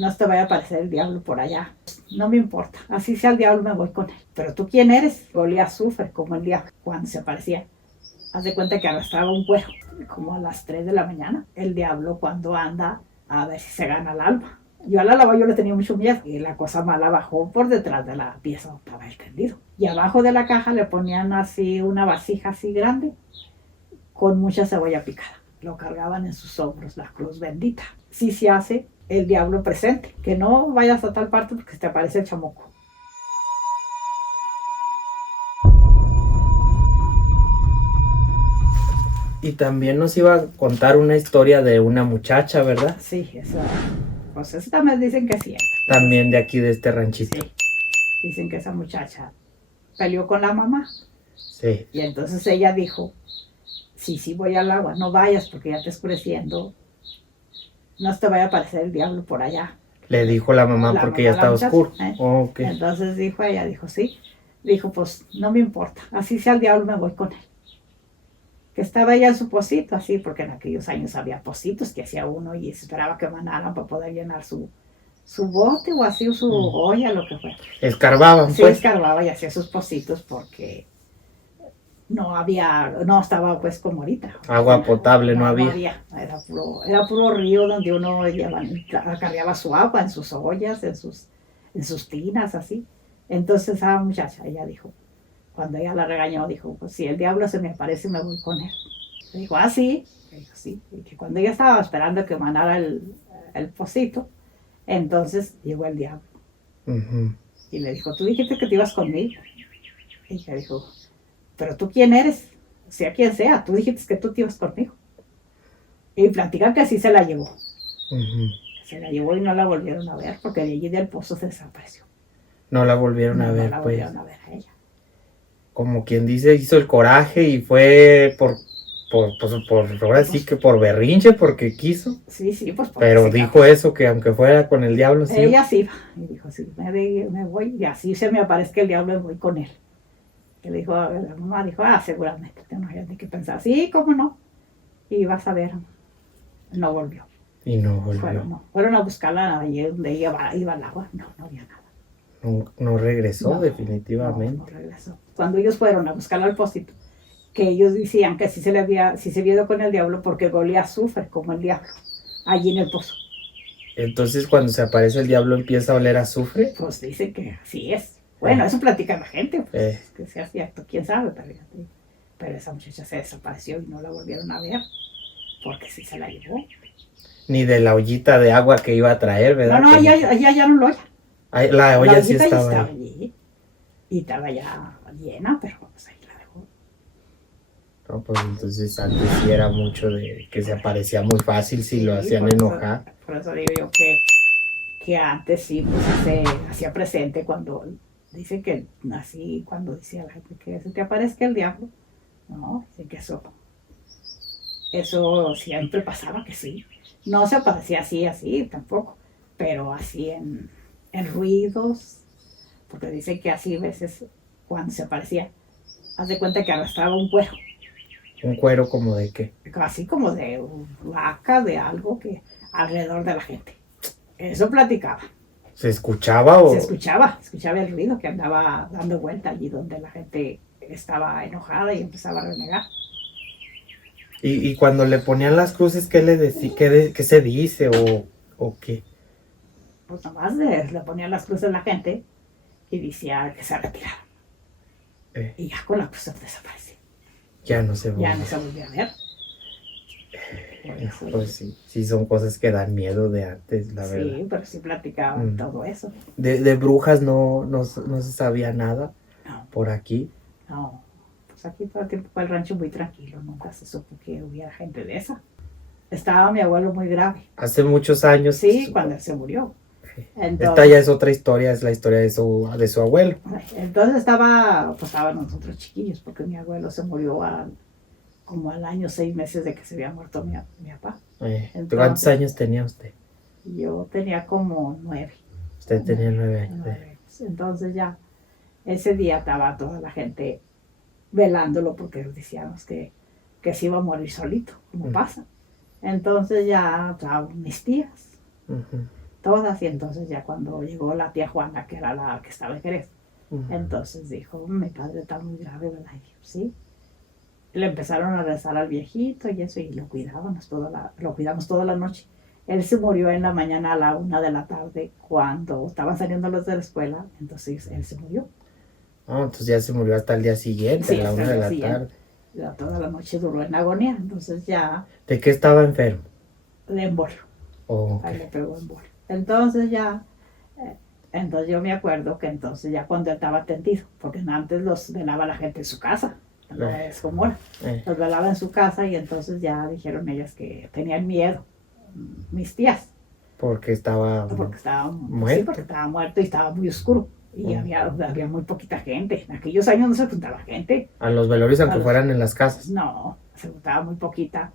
no te vaya a aparecer el diablo por allá. No me importa, así sea el diablo me voy con él. Pero tú, ¿quién eres? Olía a azufre como el diablo cuando se aparecía. Haz de cuenta que arrastraba un cuero, como a las 3 de la mañana. El diablo cuando anda a ver si se gana el alma. Yo a la lava yo le tenía mucho miedo y la cosa mala bajó por detrás de la pieza donde estaba el tendido. Y abajo de la caja le ponían así una vasija así grande con mucha cebolla picada. Lo cargaban en sus hombros, la cruz bendita. Sí se hace el diablo presente, que no vayas a tal parte porque te aparece el chamuco. Y también nos iba a contar una historia de una muchacha, ¿verdad? Sí, pues eso también dicen que es cierto. También de aquí, de este ranchito. Sí, dicen que esa muchacha peleó con la mamá. Sí. Y entonces ella dijo, sí, voy al agua, no vayas porque ya está oscureciendo, no te vaya a aparecer el diablo por allá. Le dijo la mamá porque ya está oscuro. Okay. Entonces ella dijo, sí. Dijo, pues no me importa, así sea el diablo me voy con él. Que estaba ella en su pocito, así, porque en aquellos años había pocitos que hacía uno y esperaba que manaran para poder llenar su bote o así, su olla, lo que fuera. Escarbaban, sí, pues. Escarbaba y hacía sus pocitos porque no estaba pues como ahorita. Agua potable no había. Era puro río donde uno cargaba su agua en sus ollas, en sus tinas, así. Entonces esa muchacha, ella dijo, cuando ella la regañó, dijo, pues si el diablo se me aparece me voy con él. Le dijo, sí. Le dijo, sí. Y que cuando ella estaba esperando que mandara el pocito, entonces llegó el diablo. Y le dijo, tú dijiste que te ibas conmigo. Y ella dijo, pero tú quién eres, sea quien sea, tú dijiste que tú te ibas conmigo. Y platican que así se la llevó. Se la llevó y no la volvieron a ver porque de allí del pozo se desapareció. No la volvieron a ver, no la volvieron a ver a ella. Como quien dice, hizo el coraje y fue por ahora sí que por berrinche, porque quiso. Sí, pues. Pero dijo eso, que aunque fuera con el diablo, sí. Ella sí iba. Y dijo, sí, me voy y así se me aparezca el diablo, me voy con él. Y le dijo, la mamá dijo, seguramente, no hay ni que pensar. Sí, cómo no. Y vas a ver, no volvió. Y no volvió. Fueron a buscarla allí donde iba el agua. No había nada. No regresó, definitivamente. No regresó. Cuando ellos fueron a buscarla al pocito, que ellos decían que sí se vio con el diablo porque olía a azufre como el diablo, allí en el pozo. Entonces cuando se aparece el diablo empieza a oler a azufre. Pues dicen que así es. Bueno, eso platica la gente, pues, que sea cierto, quién sabe, pero esa muchacha se desapareció y no la volvieron a ver, porque sí se la llevó. Ni de la ollita de agua que iba a traer, ¿verdad? No, allá hallaron la olla. La olla sí estaba allí. Y estaba ya llena, pero pues ahí la dejó. No, pues entonces antes sí era mucho de que se aparecía muy fácil si lo hacían enojar. Por eso digo yo que antes sí pues, se hacía presente cuando dicen que así, cuando decía la gente que se te aparezca el diablo. No, dicen que eso siempre pasaba, que sí. No se aparecía así tampoco, pero así en ruidos, porque dicen que así a veces cuando se aparecía, haz de cuenta que arrastraba un cuero. ¿Un cuero como de qué? Así como de vaca, de algo que alrededor de la gente. Eso platicaba. ¿Se escuchaba o...? Se escuchaba el ruido que andaba dando vuelta allí donde la gente estaba enojada y empezaba a renegar. Y cuando le ponían las cruces, ¿qué le decía? ¿Qué se dice o qué? Pues nomás le ponían las cruces a la gente y decía que se retirara. Y ya con la cruz desaparecía. Ya no se volvió a ver. Pues sí son cosas que dan miedo de antes, la verdad. Sí, pero sí platicaban todo eso. De brujas no se sabía nada por aquí. No, pues aquí todo el tiempo fue el rancho muy tranquilo, nunca se supo que hubiera gente de esa. Estaba mi abuelo muy grave. Hace muchos años. Sí, cuando él se murió. Entonces, esta ya es otra historia, es la historia de su abuelo. Entonces estaban nosotros chiquillos, porque mi abuelo se murió como al año 6 meses de que se había muerto mi papá. Entonces, ¿cuántos años tenía usted? Yo tenía como 9. Usted tenía 9 años. Entonces ya, ese día estaba toda la gente velándolo porque decíamos que se iba a morir solito, como pasa. Entonces ya estaban mis tías. todas, y entonces ya cuando llegó la tía Juana, que era la que estaba en Jerez, entonces dijo, mi padre está muy grave, ¿verdad? Y dijo, sí. Le empezaron a rezar al viejito y eso, y lo cuidábamos lo cuidamos toda la noche. Él se murió en la mañana a la 1 de la tarde, cuando estaban saliendo los de la escuela, entonces él se murió. Oh, entonces ya se murió hasta el día siguiente, Sí, a la hasta 1 el de día la siguiente. tarde. Ya toda la noche duró en agonía, entonces ya ¿De qué estaba enfermo? de embolio, Oh, ahí le ok. pegó embolio. Entonces ya, eh, entonces yo me acuerdo que entonces ya cuando él estaba atendido, porque antes los velaba la gente en su casa, no es como ahora, Eh, los velaba en su casa, y entonces ya dijeron ellas que tenían miedo, mis tías, porque estaba porque estaba, sí, porque muerto. estaba muerto y estaba muy oscuro. Y Oh. había muy poquita gente. En aquellos años no se juntaba gente. A los velorios, A aunque los- fueran en las casas. no, se juntaba muy poquita,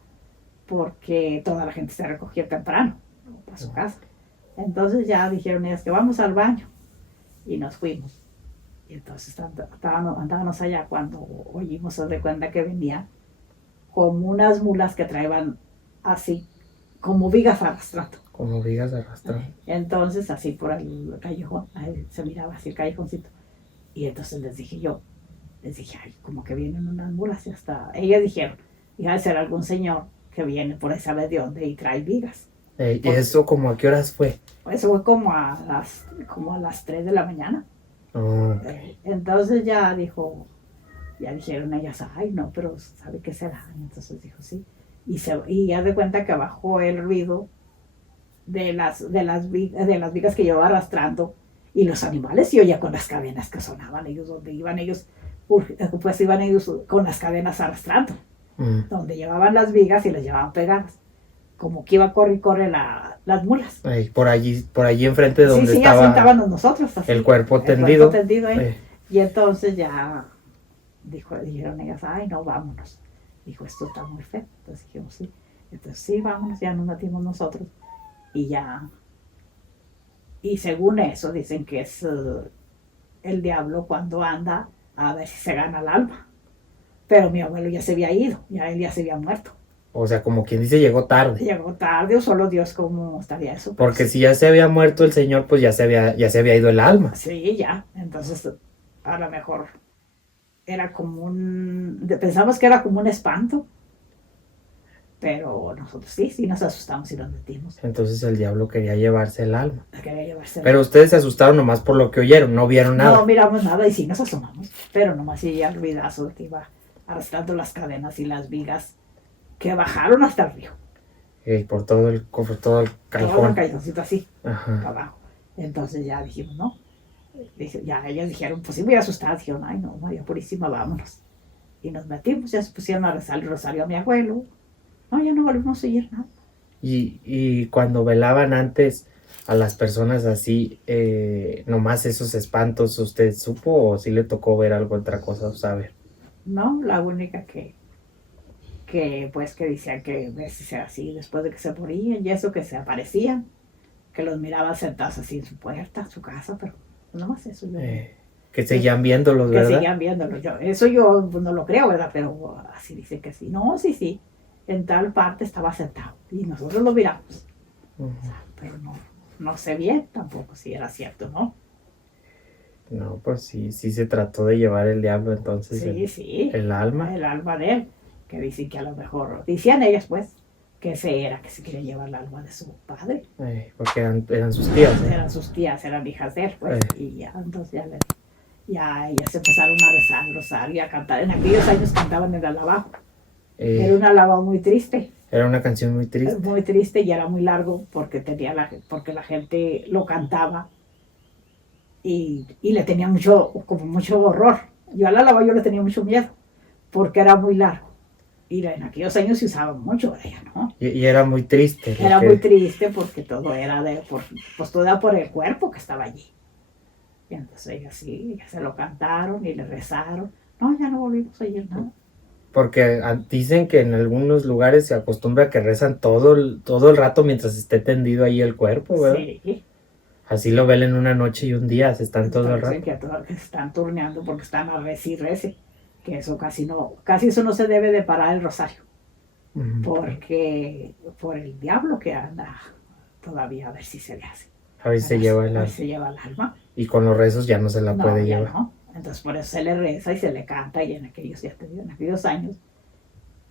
porque toda la gente se recogía temprano, ¿no?, para su casa. Entonces ya dijeron ellas que vamos al baño, y nos fuimos. Y entonces andábamos allá cuando oímos, haz de cuenta que venían como unas mulas que traían así, como vigas arrastrando. Como vigas arrastrando. Entonces así por el callejón, ahí se miraba así el callejoncito. Y entonces les dije, ay, como que vienen unas mulas, y hasta ellas dijeron, y ha de ser algún señor que viene por ahí sabe de dónde y trae vigas. ¿Y eso como a qué horas fue? Eso fue como a las 3 de la mañana. Oh, ok. Entonces ya dijeron ellas, ay, no, pero ¿sabe qué será? Y entonces dijo, sí. Y ya de cuenta que bajó el ruido de las vigas que llevaba arrastrando, y los animales se oía con las cadenas que sonaban ellos, donde iban ellos, pues iban ellos con las cadenas arrastrando, donde llevaban las vigas y las llevaban pegadas, como que iba a correr y corre las mulas. Por allí enfrente de donde Sí, así estaba estábamos nosotros, así, el cuerpo el tendido. cuerpo tendido, ¿eh? Y entonces ya dijeron ellas, ay, no, vámonos. Dijo, esto está muy feo. Entonces dijimos, sí. Entonces, sí, vámonos, ya nos metimos nosotros. Y ya, y según eso, dicen que es el diablo cuando anda a ver si se gana el alma. Pero mi abuelo ya se había ido, ya él ya se había muerto. O sea, como quien dice, llegó tarde. Llegó tarde, o solo Dios cómo estaría eso. Porque sí, si ya se había muerto el señor, pues ya se había ido el alma. sí, ya. Entonces, a lo mejor era pensamos que era como un espanto, pero nosotros sí nos asustamos y nos metimos. Entonces el diablo quería llevarse el alma. Quería llevarse Pero ustedes se asustaron nomás por lo que oyeron, no vieron nada. No miramos nada y sí nos asomamos, pero nomás sí el ruidazo que iba arrastrando las cadenas y las vigas que bajaron hasta el río. Por todo el Todo el callejón. callejoncito así, para Ajá. abajo. Entonces ya dijimos, no. Ya ellas dijeron, pues sí, muy asustadas. Dijeron, ay, no, María Purísima, vámonos. Y nos metimos, ya se pusieron a rezar el rosario a mi abuelo. No, ya no volvimos a oír nada. Y cuando velaban antes a las personas así, nomás esos espantos, ¿usted supo o sí le tocó ver algo otra cosa, saber? No, la única que pues que decían que veces era así, después de que se morían y eso, que se aparecían, que los miraba sentados así en su puerta, en su casa, pero nomás eso yo. Que seguían viéndolos, Que ¿verdad? seguían viéndolo. Eso yo no lo creo, ¿verdad? Pero así dice que sí. No, sí. En tal parte estaba sentado y nosotros lo miramos. Pero no sé bien tampoco si era cierto, ¿no? No, pues sí se trató de llevar el diablo entonces Sí. el alma. El alma de él, que dicen que a lo mejor, decían ellas pues, que ese era, que se quería llevar el alma de su padre. Porque eran sus tías. Eran sus tías, eran hijas de él, pues, y ya, entonces ya ellas se empezaron a rezar el rosario y a cantar. En aquellos años cantaban el alabao. Era un alabao muy triste. Era una canción muy triste. Muy triste y era muy largo porque la gente lo cantaba y le tenía como mucho horror. Yo al alabao yo le tenía mucho miedo porque era muy largo. Y en aquellos años se usaba mucho, ahora ya no. Y era muy triste. Era muy triste porque todo era pues todo era por el cuerpo que estaba allí. Y entonces ellas sí, se lo cantaron y le rezaron. No, ya no volvimos a oír nada. Porque dicen que en algunos lugares se acostumbra que rezan todo el rato mientras esté tendido ahí el cuerpo, ¿verdad? Sí. Así lo velen una noche y un día, se están todo el rato. Que se están turneando porque están a rece y rece. Que eso casi eso no se debe de parar el rosario. Porque por el diablo que anda todavía a ver si se le hace. A ver si se lleva el Hoy alma. se lleva el alma. Y con los rezos ya no se la No, puede ya llevar. no. Entonces por eso se le reza y se le canta, y en aquellos, ya te digo, en aquellos años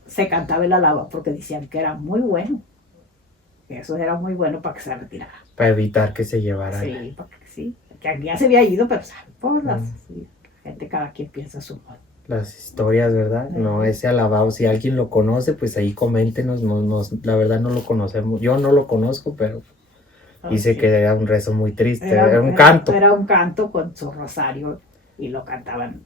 se cantaba el alaba porque decían que era muy bueno. Que eso era muy bueno para que se retirara. Para evitar que se llevara. Sí, porque sí. Que aquí ya se había ido, pero ¿sabes? Por las, Mm. sí, la gente, cada quien piensa a su modo. Las historias, ¿verdad? No, ese alabao, si alguien lo conoce, pues ahí coméntenos. La verdad no lo conocemos. Yo no lo conozco, pero dice Sí. que era un rezo muy triste. Era un canto. Era un canto con su rosario y lo cantaban.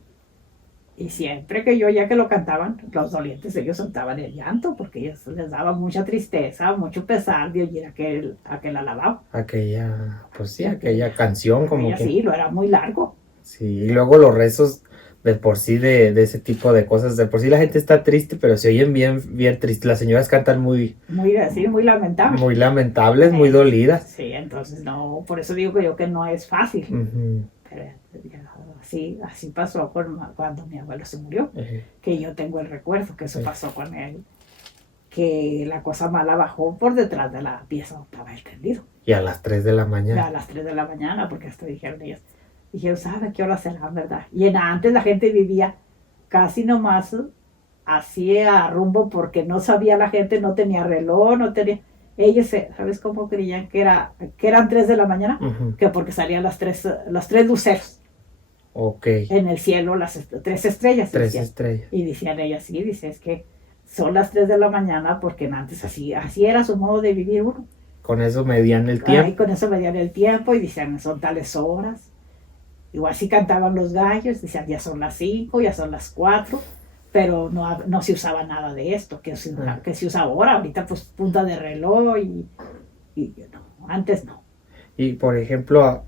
Y siempre que yo, ya que lo cantaban, los dolientes ellos soltaban el llanto porque ellos les daba mucha tristeza, mucho pesar de oír aquel alabao. Aquella, pues sí, aquella canción como que... Sí, lo era muy largo. Sí, y luego los rezos de por sí de ese tipo de cosas, de por sí la gente está triste, pero se oyen bien, bien tristes. Las señoras cantan muy Lamentable. muy lamentables, muy dolidas. Sí, entonces no, por eso digo yo que no es fácil. Pero así pasó cuando mi abuelo se murió, que yo tengo el recuerdo que eso pasó con él, que la cosa mala bajó por detrás de la pieza donde estaba él tendido. Y a las 3 de la mañana. A las 3 de la mañana, porque hasta dijeron ellos, ¿sabe qué hora será, verdad? Y antes la gente vivía casi nomás así a rumbo porque no sabía la gente, no tenía reloj, no tenía... Ellos, ¿sabes cómo creían que eran 3 de la mañana? Que porque salían los tres luceros. Ok. En el cielo, las 3 estrellas. 3 estrellas. Y decían ellas, sí, dice, es que son las 3 de la mañana porque antes así era su modo de vivir uno. Con eso medían el tiempo. Y con eso medían el tiempo y decían, son tales horas. Igual así cantaban los gallos, decían, ya son las 5, ya son las 4, pero no se usaba nada de esto, que se usa ahora, ahorita pues punta de reloj y no, antes no. Y por ejemplo,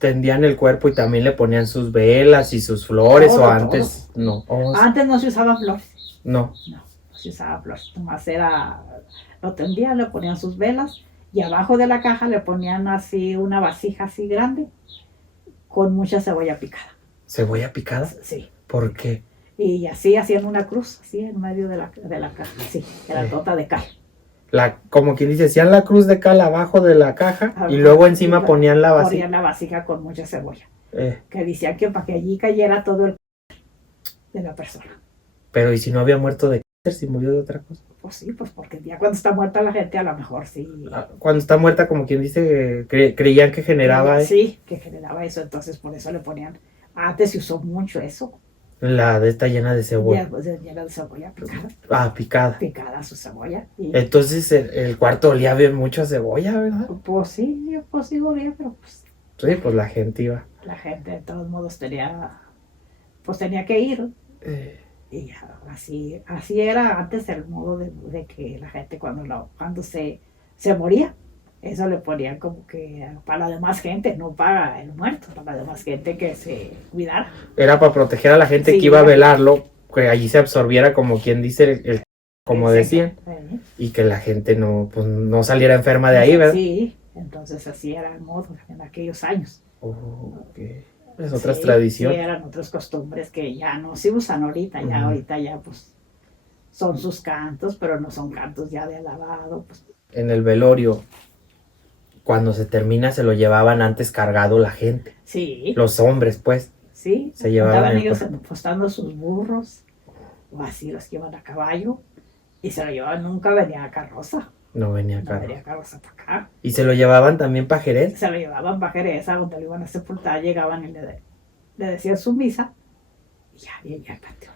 tendían el cuerpo y también le ponían sus velas y sus flores, todo, o antes todo. no. Antes no se usaban flores. No se usaba flores, nomás lo tendían, le ponían sus velas y abajo de la caja le ponían así una vasija así grande con mucha cebolla picada. ¿Cebolla picada? Sí. ¿Por qué? Y así hacían una cruz, así en medio de la caja, sí, era tota de cal. Como quien dice, hacían la cruz de cal abajo de la caja y luego encima ponían la vasija. Ponían la vasija con mucha cebolla. Que decían que para que allí cayera todo el de la persona. Pero ¿y si no había muerto de cáncer, si murió de otra cosa? Pues sí, pues porque ya cuando está muerta la gente a lo mejor sí. Cuando está muerta, como quien dice, creían que generaba... Sí, que generaba eso, entonces por eso le ponían... Antes se usó mucho eso. La de esta llena de cebolla. Llena de cebolla picada. Picada. Picada su cebolla. Entonces el cuarto olía bien mucho a cebolla, ¿verdad? Pues sí olía, pero pues... Sí, pues la gente iba. La gente de todos modos tenía que ir. Y así era antes el modo de que la gente cuando se moría, eso le ponían como que para la demás gente, no para el muerto, para la demás gente que se cuidara. Era para proteger a la gente que iba a velarlo, que allí se absorbiera, como quien dice, como decían, y que la gente no saliera enferma de ahí, ¿verdad? Sí, entonces así era el modo en aquellos años. Okay. Es otras tradiciones. Sí, eran otras costumbres que ya no se usan ahorita, ahorita ya pues son sus cantos, pero no son cantos ya de alabado. Pues. En el velorio, cuando se termina, se lo llevaban antes cargado la gente. Sí. Los hombres, pues. Sí, se llevaban ellos apostando sus burros, o así los que iban a caballo, y se lo llevaban, nunca venía a carroza. No venía carroza para acá. ¿Y se lo llevaban también para Jerez? Se lo llevaban para Jerez, a donde lo iban a sepultar, llegaban y le decían su misa, y ya al panteón.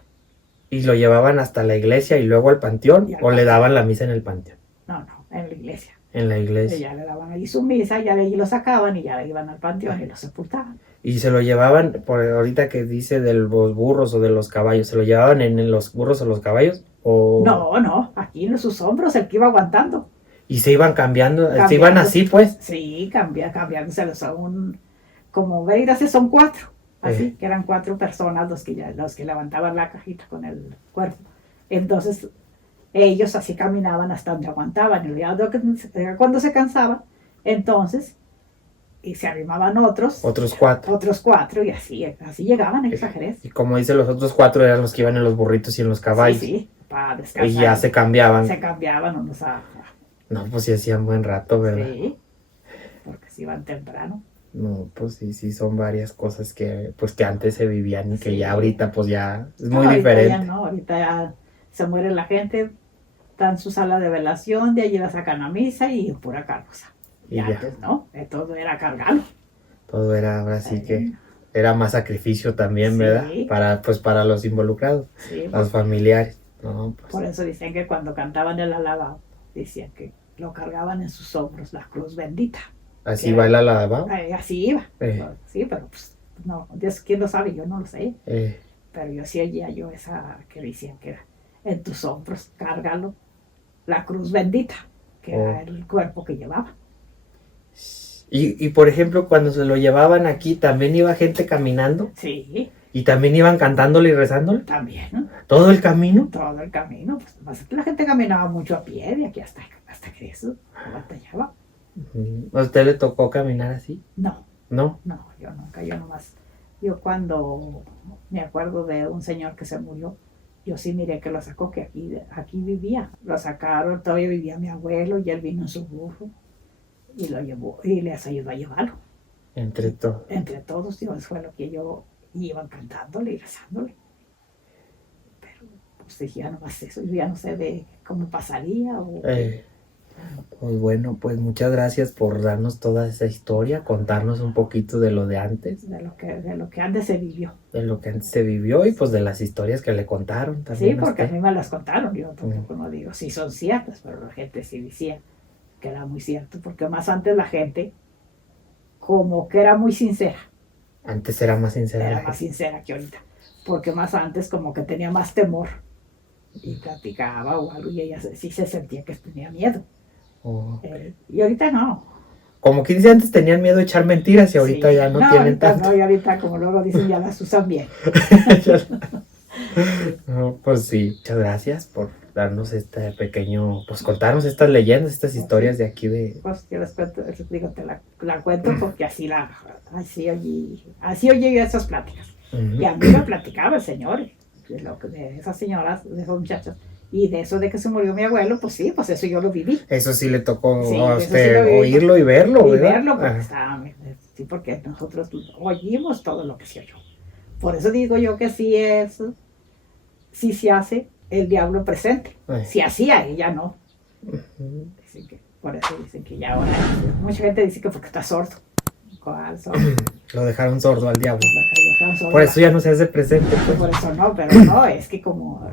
¿Y lo llevaban hasta la iglesia y luego al panteón? ¿O le daban la misa en el panteón? No, en la iglesia. En la iglesia. Y ya le daban allí su misa, ya de allí lo sacaban y ya le iban al panteón y lo sepultaban. Y se lo llevaban, por ahorita que dice de los burros o de los caballos, ¿se lo llevaban en los burros o los caballos? ¿O... No, aquí en sus hombros, el que iba aguantando. ¿Y se iban cambiando? ¿Se iban así, pues? Sí, cambiándoselos a como veis, son 4. Así, que eran 4 personas los que levantaban la cajita con el cuerpo. Entonces, ellos así caminaban hasta donde aguantaban. Y ya cuando se cansaban, entonces, y se arrimaban otros 4, y así llegaban a Jerez. Y como dice, los otros 4 eran los que iban en los burritos y en los caballos. Sí, para descansar. Y ya se cambiaban. unos a... No, pues sí hacían buen rato, ¿verdad? Sí, porque se iban temprano. No, pues sí, sí, son varias cosas que, pues que antes se vivían y que Sí. ya ahorita, pues ya es No, muy ahorita ya diferente. no, ahorita ya se muere la gente, está en su sala de velación, de allí la sacan a misa y pura carroza. Y Y ya, antes no, todo era cargarlo. todo era, ahora sí que Eh, era más sacrificio también, ¿verdad? Sí, Pues para los involucrados, sí, los familiares. No, por pues eso dicen que cuando cantaban el alabao, decían que lo cargaban en sus hombros, la cruz bendita. así Que baila la daba. así iba. Eh, Sí, pero pues no, Dios, quién lo sabe, yo no lo sé. eh, Pero yo sí oía yo esa que decían que era en tus hombros, cárgalo, la cruz bendita, que oh. era el cuerpo que llevaba. Y por ejemplo, cuando se lo llevaban aquí, también iba gente caminando Sí, y también iban cantándole y rezándole también, ¿no? todo el camino. Todo el camino, pues más que la gente caminaba mucho a pie de aquí hasta que eso batallaba. ¿A usted le tocó caminar así? No, No. no, yo nunca, yo nomás. Yo cuando me acuerdo de un señor que se murió, yo sí miré que lo sacó, que aquí vivía. Lo sacaron, todavía vivía mi abuelo y él vino en su burro y lo llevó y les ayudó a llevarlo. Entre todo. Entre todos, digo, eso fue lo que yo iban cantándole y rezándole. Pero pues dije, ya nomás eso, yo ya no sé de cómo pasaría o Pues bueno, pues muchas gracias por darnos toda esa historia, contarnos un poquito de lo de antes, de lo que antes se vivió. de lo que antes se vivió y pues de las historias que le contaron Sí, también a porque a usted. mí me las contaron, yo tampoco no digo si son ciertas, pero la gente sí decía que era muy cierto, porque más antes la gente como que era muy sincera, Antes era más sincera la era más gente. sincera que ahorita, porque más antes como que tenía más temor y platicaba o algo y ella sí se sentía que tenía miedo. Oh. Y ahorita no. Como que dice antes tenían miedo de echar mentiras y ahorita Sí. ya no No, tienen ahorita tanto. no, y ahorita como luego dicen ya las usan bien. No, pues sí, muchas gracias por darnos este pequeño, pues contarnos estas leyendas, estas historias de aquí de... Pues yo les cuento, les digo, la cuento porque así oí yo esas pláticas. Y a mí me platicaba el señor, de esas señoras, de esas muchachas, y de eso de que se murió mi abuelo, pues sí, pues eso yo lo viví. Eso sí le tocó Sí, a eso sí usted lo viví. oírlo y verlo, Y ¿verdad? verlo, porque sí, porque nosotros oímos todo lo que se oyó. Por eso digo yo que sí se hace el diablo presente. Ay. Si hacía, ella no. Dicen por eso dicen que ya ahora, mucha gente dice que porque está sordo. ¿Cuál sordo? Lo dejaron sordo al diablo. Lo dejaron sordo. Por eso ya no se hace presente, pues. Por eso no, pero no, es que como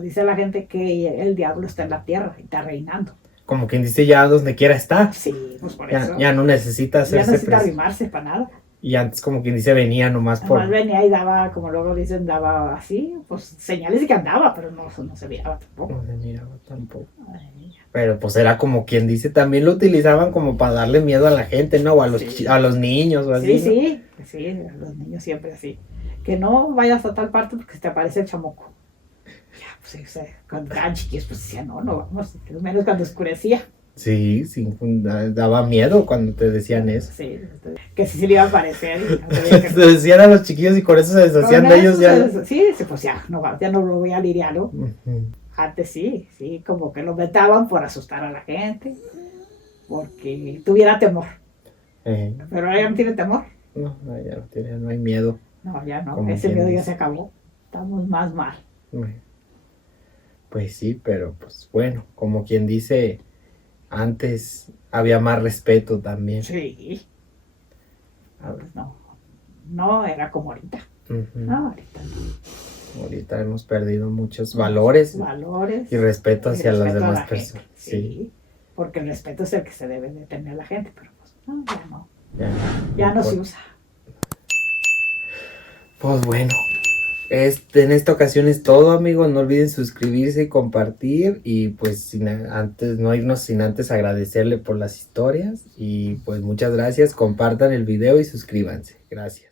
dice la gente que el diablo está en la tierra y está reinando. Como quien dice, ya donde quiera está. Sí, pues por eso. Ya no necesita Ya hacerse no necesita presente. arrimarse para nada. Y antes, como quien dice, venía nomás por... Además venía y daba, como luego dicen, daba así, pues señales de que andaba, pero no se miraba tampoco. No se miraba tampoco. Ay, Pero pues era como quien dice, también lo utilizaban como para darle miedo a la gente, ¿no? O a los, Sí. a los niños o así, sí, ¿no? sí, a los niños siempre así. Que no vayas a tal parte porque se te aparece el chamuco. Ya, pues, o sea, cuando estaban chiquillos, pues decían, no vamos, menos cuando oscurecía. Sí, daba miedo cuando te decían eso. Sí, que sí se le iba a aparecer. Se decían a los chiquillos y con eso se deshacían de ellos ya. Sí, pues ya no lo voy a lidiar, ¿no? Ujú. Antes sí, como que lo metaban por asustar a la gente, porque tuviera temor. Pero ahora ya no tiene temor. No, ya no tiene, no hay miedo. No, ya no, Como ese quien miedo ya dice. se acabó. Estamos más mal. Pues sí, pero pues bueno, como quien dice, antes había más respeto también. Sí, A ver, pues no era como ahorita. No, ahorita no. ahorita hemos perdido muchos valores Valores y respeto y hacia las respeto a demás la gente, personas. Sí, porque el respeto es el que se debe de tener la gente, pero pues no, ya no. Ya, Ya no se importa. usa. Pues bueno, en esta ocasión es todo, amigos. No olviden suscribirse y compartir. Y pues no irnos sin antes agradecerle por las historias. Y pues muchas gracias. Compartan el video y suscríbanse. Gracias.